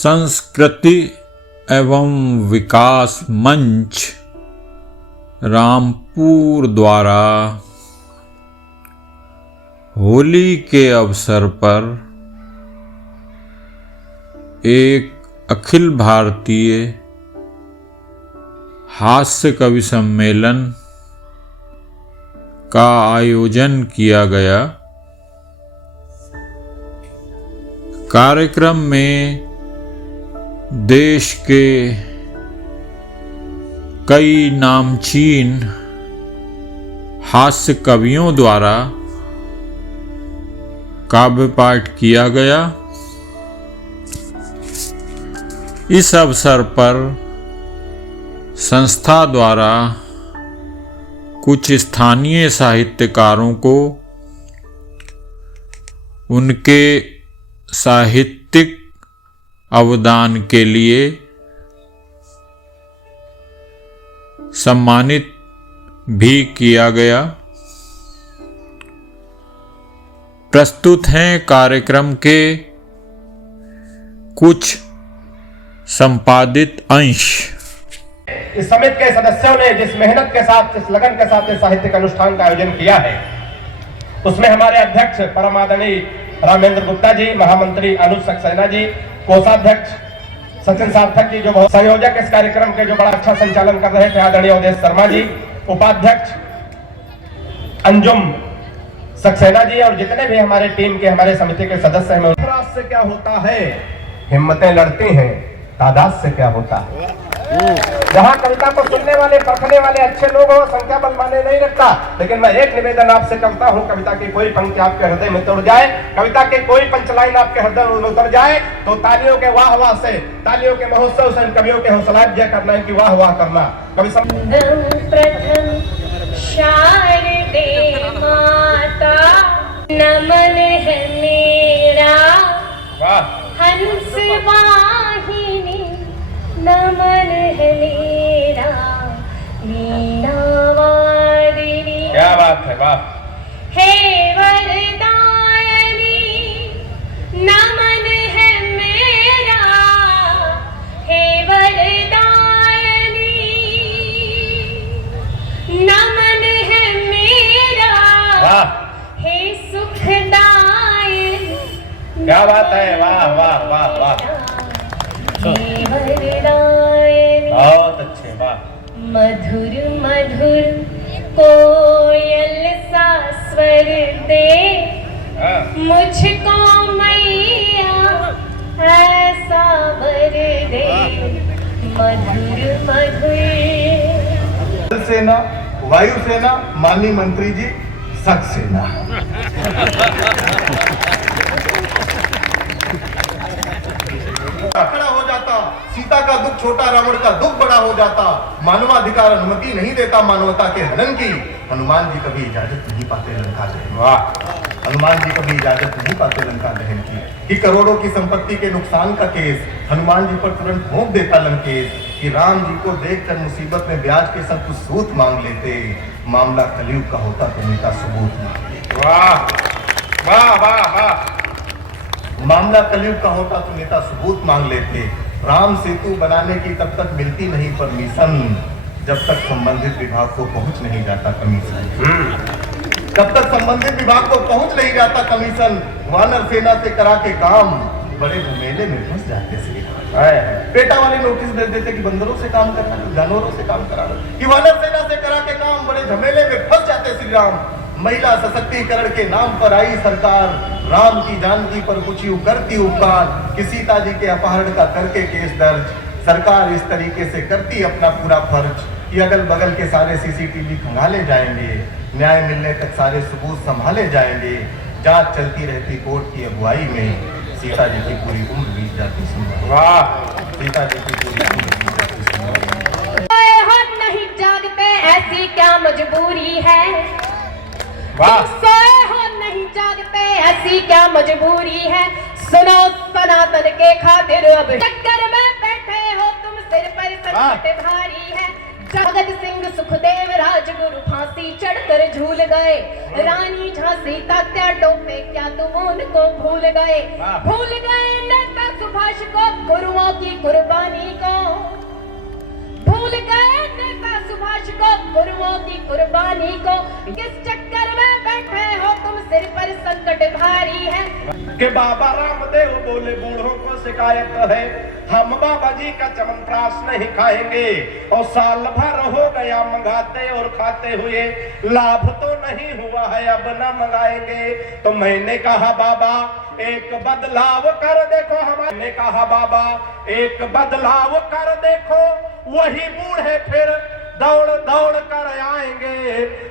संस्कृति एवं विकास मंच रामपुर द्वारा होली के अवसर पर एक अखिल भारतीय हास्य कवि सम्मेलन का आयोजन किया गया। कार्यक्रम में देश के कई नामचीन हास्य कवियों द्वारा काव्य पाठ किया गया। इस अवसर पर संस्था द्वारा कुछ स्थानीय साहित्यकारों को उनके साहित्यिक अवदान के लिए सम्मानित भी किया गया। प्रस्तुत हैं कार्यक्रम के कुछ संपादित अंश। इस समिति के सदस्यों ने जिस मेहनत के साथ, जिस लगन के साथ इस साहित्यिक अनुष्ठान का आयोजन किया है, उसमें हमारे अध्यक्ष परम आदरणीय रामेंद्र गुप्ता जी, महामंत्री अनुज सक्सेना जी, कोषाध्यक्ष सचिन सार्थक जी, जो बहुत संयोजक इस कार्यक्रम के जो बड़ा अच्छा संचालन कर रहे थे, आदरणीय अवधेश शर्मा जी, उपाध्यक्ष अंजुम सक्सेना जी, और जितने भी हमारे टीम के, हमारे समिति के सदस्य हैं। अपराध से क्या होता है, हिम्मतें लड़ती हैं, तादाद से क्या होता है। जहां कविता को सुनने वाले, परखने वाले अच्छे लोग हो, संख्या बल माने नहीं रखता, लेकिन मैं एक निवेदन आपसे करता हूं, कविता की कोई पंक्ति आपके हृदय में उतर जाए, कविता के कोई पंचलाइन आपके हृदय में उतर जाए, तो तालियों के वाह वाह से, तालियों के महोत्सव से कवियों के हौसला अफजाई करना, इनकी वाह वाह करना। कवि प्रथम शारदे माता, नमन है मेरा हंस वाहिनी, नमन है मेरा मीना वादिनी। क्या बात है, वाह। हे वरदायनी, नमन है मेरा, हे वरदायनी, नमन है मेरा, वाह। हे सुखदायनी, क्या बात है, वाह वाह वाह वाह, बहुत अच्छे, वाह। मधुर मधुर कोयल सा स्वर दे मुझको मैया, ऐसा वर दे मधुर मधुर। जल सेना, वायुसेना, माननीय मंत्री जी, सक्सेना। खड़ा हो जाता, सीता का दुख छोटा, रावण का दुख बड़ा हो जाता, मानवाधिकार अनुमति नहीं देता मानवता के हनन की, हनुमान जी कभी इजाजत नहीं पाते लंका दहन। वाह। हनुमान जी कभी इजाजत नहीं पाते लंका दहन की, कि करोड़ों की संपत्ति के नुकसान का केस हनुमान जी पर तुरंत ठोक देता लंकेश, कि राम जी को देखकर मुसीबत में ब्याज के संग कुछ सूत मांग लेते, मामला कलयुग का होता तो नेता सबूत मांग लेते। वाह वाह वाह वाह। मामला कलयुग का होता तो नेता सबूत मांग लेते। राम सेतु बनाने की तब तक मिलती नहीं परमिशन, जब तक संबंधित विभाग को पहुंच नहीं जाता कमीशन। जब तक संबंधित विभाग को पहुंच नहीं जाता कमीशन, वानर सेना से करा के काम बड़े झमेले में फंस जाते श्री राम। पेटा वाले नोटिस दे देते कि बंदरों से काम करना, जानवरों से काम कराना, कि वानर सेना से करा के काम बड़े झमेले में फंस जाते श्री राम। महिला सशक्तिकरण के नाम पर आई सरकार, राम की जानकी पर कुछ यूं करती उपकार, कि सीता जी के अपहरण का करके केस दर्ज, सरकार इस तरीके से करती अपना पूरा फर्ज, कि अगल बगल के सारे सीसीटीवी खंगाले जाएंगे, न्याय मिलने तक सारे सबूत संभाले जाएंगे, जांच चलती रहती कोर्ट की अगुवाई में, सीता जी की पूरी उम्र बीत जाती सुनवाई। वाह। सीता जी की पूरी उम्र बीत जाती सुनवाई। नहीं जागते, ऐसी क्या मजबूरी है, वाह। हो नहीं जागते, ऐसी क्या मजबूरी है, सुनो सनातन के खातिर अब चक्कर में बैठे हो तुम, सिर पर संकट भारी है। भगत सिंह सुखदेव राजगुरु फांसी चढ़कर झूल गए, रानी झांसी तात्या टोपे क्या तुम उनको भूल गए, भूल गए नेता सुभाष को, गुरुओं की कुर्बानी को। भूल गए नेता सुभाष को, गुरुओं की कुर्बानी को। किस चक्कर में बैठे हो तुम, सिर पर संकट भारी है। कि बाबा रामदेव बोले बूढ़ों को शिकायत है, हम बाबा जी का च्यवनप्राश नहीं खाएंगे और साल भर हो गया मंगाते और खाते हुए, लाभ तो नहीं हुआ है, अब न मंगाएंगे। तो मैंने कहा बाबा एक बदलाव कर देखो, हमारे कहा बाबा एक बदलाव कर देखो, वही बूढ़े फिर दौड़ दौड़ कर आएंगे।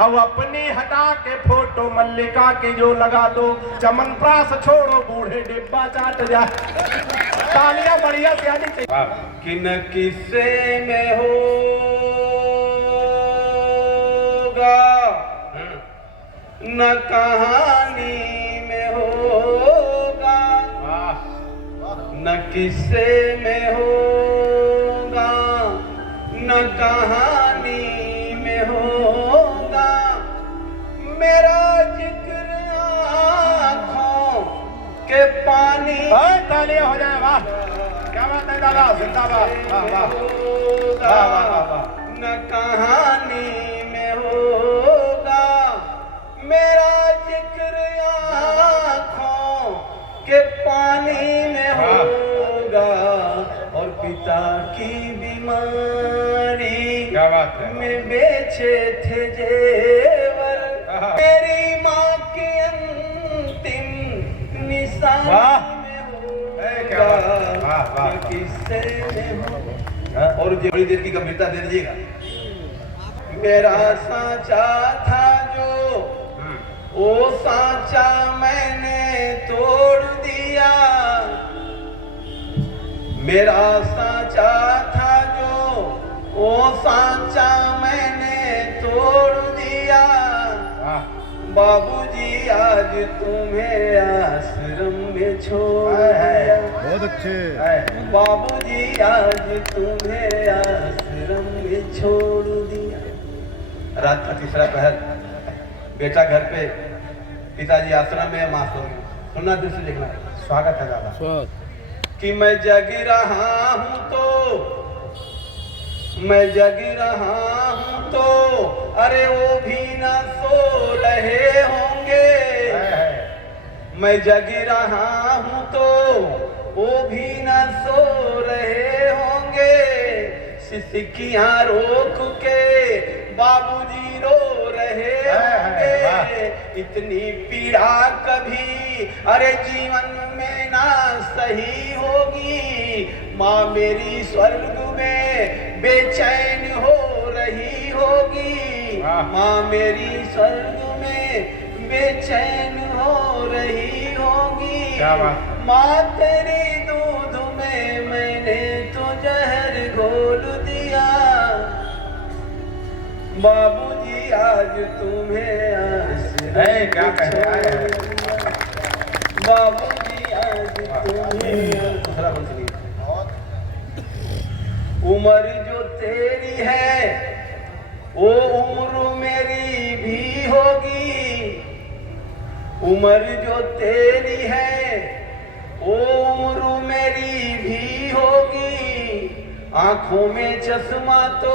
अब अपनी हटा के फोटो मल्लिका की जो लगा दो, च्यवनप्राश छोड़ो बूढ़े डिब्बा चाट जाए। तालियां बढ़िया से आनी चाहिए। कि न किस्से में होगा, न कहानी में होगा, न किस्से में होगा, न कहानी में होगा। मेरा जिक्र आँखों के पानी। तालियां हो जाए, वाह क्या बात है दादा, जिंदाबाद, वाह वाह वाह वाह वाह। न कहानी में होगा, मेरा जिक्र आँखों के पानी में होगा। और पिता की बीमारी क्या बात है में बेचे थे जेवर, मेरी माँ की अंतिम निशानी में होगा। किससे और बड़ी देर की गंभीरता दे दीजिएगा। मेरा सांचा था जो, वो सांचा मैंने तोड़ दिया। मेरा सांचा था जो, वो सांचा मैंने तोड़ दिया। बाबूजी आज तुम्हें आश्रम में छोड़ दिया। बहुत अच्छे। बाबूजी आज तुम्हें आश्रम में छोड़ दिया। रात का तीसरा पहर, बेटा घर पे, पिताजी आश्रम में, माँ सो गई। सुनना दिल से देखना। स्वागत है दादा। कि मैं जग रहा हूं तो, मैं जग रहा हूं तो, अरे वो भी ना सो रहे होंगे। मैं जग रहा हूं तो, वो भी ना सो रहे होंगे। सिसकियां रोक के बाबूजी रो रहे होंगे। इतनी पीड़ा कभी अरे जीवन में ना सही होगी। माँ मेरी स्वर्ग में बेचैन हो रही होगी। माँ मेरी स्वर्ग में बेचैन हो रही होगी। माँ तेरी दूध में मैंने तो जहर घोल दिया। बाबूजी आज तुम्हें आश्रम क्या कहे बाबूजी आज तुम्हें। उम्र जो तेरी है वो उम्र मेरी भी होगी। उम्र जो तेरी है वो उम्र मेरी भी होगी। आंखों में चश्मा तो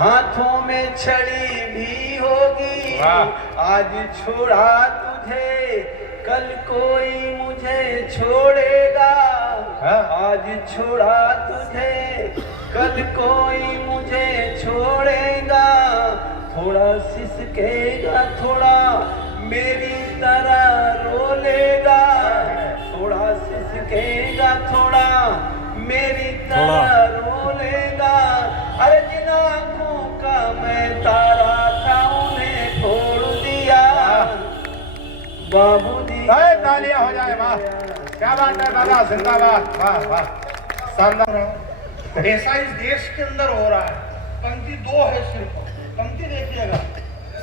हाथों में छड़ी भी होगी। आज छोड़ा तुझे कल कोई मुझे छोड़ेगा। आज छोड़ा तुझे कल कोई मुझे छोड़ेगा। थोड़ा सिसकेगा थोड़ा मेरी तरह रो लेगा। थोड़ा सिसकेगा थोड़ा मेरी तरह रो लेगा। अरे जिन आँखों का मैं तारा था उन्हें छोड़ दिया। बाबूजी तालियां हो जाए, वाह क्या बात है दादा, जिंदाबाद, वाह वाह शानदार। ऐसा इस देश के अंदर हो रहा है। पंक्ति 2 है सिर्फ, पंक्ति देखिएगा।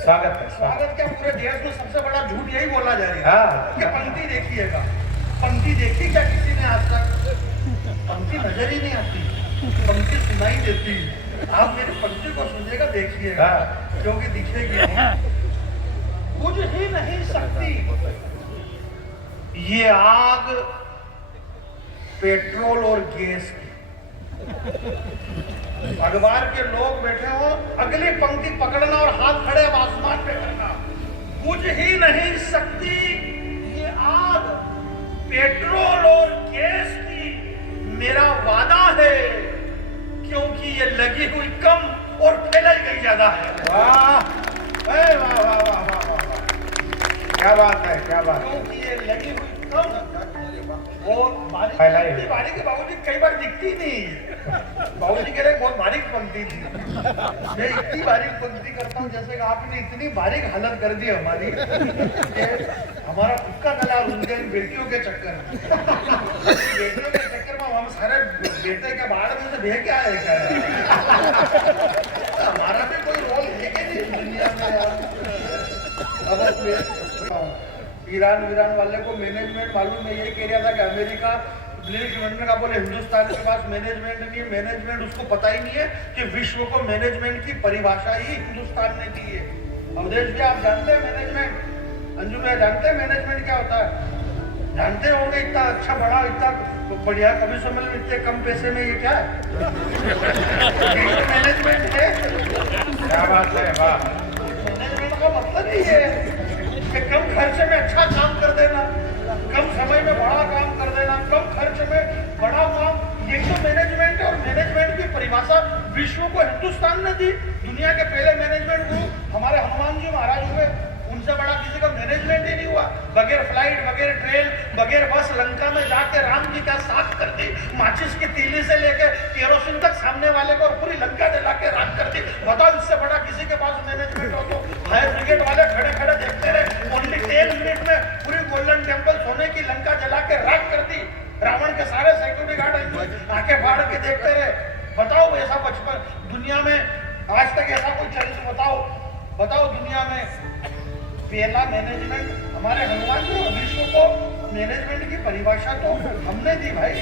स्वागत है। स्वागत क्या, पूरे देश में सबसे बड़ा झूठ यही बोला जा रहा है कि पंक्ति देखिएगा। पंक्ति देखी क्या किसी ने आज तक? पंक्ति नजर ही नहीं आती, पंक्ति सुनाई देती। आप मेरी पंक्ति को सुनिएगा, देखिएगा, क्योंकि दिखेगी बुझ ही नहीं सकती ये आग पेट्रोल और गैस की। अखबार के लोग बैठे हो, अगली पंक्ति पकड़ना और हाथ खड़े अब आसमान पे करना। बुझ ही नहीं सकती ये आग पेट्रोल और गैस की, मेरा वादा है, क्योंकि ये लगी हुई कम और फैलाई गई ज्यादा है। वाह वाह वाह वाह वाह वाह, क्या बात है, क्या बात है। क्योंकि ये लगी हुई कम और फैलाई हुई। बारीक बाबूजी कई बार दिखती नहीं। बाबूजी कह रहे बहुत बारीक पंक्ति थी। मैं इतनी बारीक पंक्ति करता हूँ जैसे कि आपने इतनी बारीक हालत कर दी हमारी कि हमारा खुद का गला रुक गया इन बेटियों के चक्कर में। बेटियों के चक्कर में हम सारे बेटे के बाहर में से भेज के आए क्या हमारा भी कोई रोल है कि नहीं दुनिया में यार। अब ईरान वाले को मैनेजमेंट मालूम है, ये कह रहा था कि अमेरिका बिल क्लिंटन का बोले हिंदुस्तान के पास मैनेजमेंट नहीं है। मैनेजमेंट उसको पता ही नहीं है कि विश्व को मैनेजमेंट की परिभाषा ही हिंदुस्तान ने दी है। अवधेश जी आप जानते हैं मैनेजमेंट, अंजू भैया जानते हैं मैनेजमेंट क्या होता है? जानते होंगे इतना अच्छा बड़ा इतना बढ़िया कभी सम्मेलन इतने कम पैसे में ये क्या है? मैनेजमेंट है। क्या बात है, वाह। मैनेजमेंट का मतलब ही है कि कम खर्चे में अच्छा काम कर देना, कम समय में बड़ा काम कर देना, कम खर्च में बड़ा काम, ये तो मैनेजमेंट है। और मैनेजमेंट की परिभाषा विश्व को हिंदुस्तान ने दी। दुनिया के पहले मैनेजमेंट गुरु हमारे हनुमान जी महाराज हुए, उनसे बड़ा किसी का मैनेजमेंट ही नहीं हुआ। बगैर फ्लाइट, बगैर ट्रेन, बगैर बस लंका में जाके राम जी का साथ कर दी, माचिस की तीली से लेकर केरोसिन तक सामने वाले को और पूरी लंका जला के राख कर दी। बताओ इससे बड़ा किसी के पास मैनेजमेंट हो तो? फायर ब्रिगेड वाले खड़े खड़े देखते रहे, ओनली 10 मिनट में पूरी गोल्डन टेम्पल सोने की लंका जला के राख कर दी। रावण के सारे सिक्योरिटी गार्ड आंखें फाड़ के देखते रहे। बताओ ऐसा बचपन दुनिया में आज तक ऐसा कोई चरित्र बताओ दुनिया में। पहला मैनेजमेंट हमारे हनुमान जी, विश्व को मैनेजमेंट की परिभाषा तो हमने दी भाई।